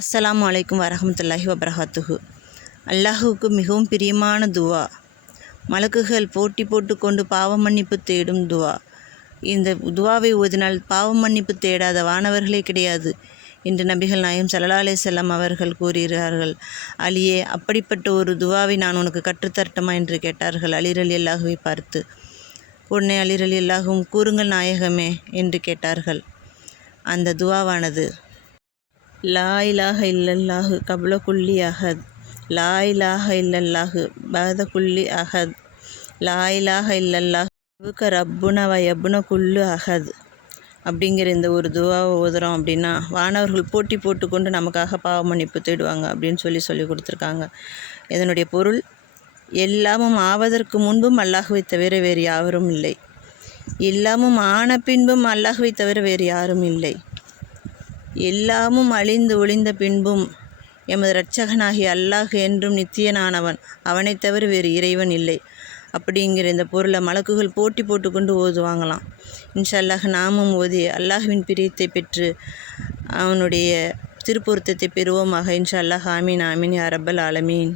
அஸ்ஸலாமு அலைக்கும் வரஹ்மத்துல்லாஹி வபரகாத்துஹு. அல்லாஹுவுக்கு மிகவும் பிரியமான துவா. மலக்குகள் போட்டி போட்டு கொண்டு பாவ மன்னிப்பு தேடும் துவா. இந்த துவாவை ஓதினால் பாவ மன்னிப்பு தேடாத வானவர்களே கிடையாது என்று நபிகள் நாயகம் ஸல்லல்லாஹு அலைஹி வஸல்லம் அவர்கள் கூறுகிறார்கள். அலியே, அப்படிப்பட்ட ஒரு துவாவை நான் உனக்கு கற்றுத்தரட்டுமா என்று கேட்டார்கள் அலி ரலியல்லாஹுவை பார்த்து. உடனே அலி ரலியல்லாஹுவும், கூறுங்கள் நாயகமே என்று கேட்டார்கள். அந்த துவாவானது, லா இலாஹ இல்லல்லாஹு கப்ல குல்லி அஹத், லா இலாஹ இல்லல்லாஹு பஅத குல்லி அஹத், லா இலாஹ இல்லல்லாஹு இவுக்க ரப்புன வ யப்புன குல்லு அஹத். அப்படிங்கிற இந்த ஒரு துவாவை ஓதுறோம் அப்படின்னா வானவர்கள் போட்டி போட்டுக்கொண்டு நமக்காக பாவ மன்னிப்பு தேடுவாங்க அப்படின்னு சொல்லி கொடுத்துருக்காங்க. இதனுடைய பொருள், எல்லாமும் ஆவதற்கு முன்பும் அல்லாஹுவை தவிர வேறு யாரும் இல்லை, எல்லாமும் ஆன பின்பும் அல்லாஹுவை தவிர வேறு யாரும் இல்லை, எல்லாமும் அழிந்து ஒளிந்த பின்பும் எமது இரட்சகனாகிய அல்லாஹ் என்றும் நித்தியனானவன், அவனை தவிர வேறு இறைவன் இல்லை. அப்படிங்கிற இந்த பொருளை மலக்குகள் போட்டி போட்டுக்கொண்டு ஓதுவாங்களாம். இன்ஷா அல்லாஹ் நாமும் ஓதி அல்லாஹ்வின் பிரியத்தை பெற்று அவனுடைய திருப்பொருத்தத்தை பெறுவோமாக. இன்ஷா அல்லாஹ். ஆமீன் ஆமீன் யா ரப்பல் ஆலமீன்.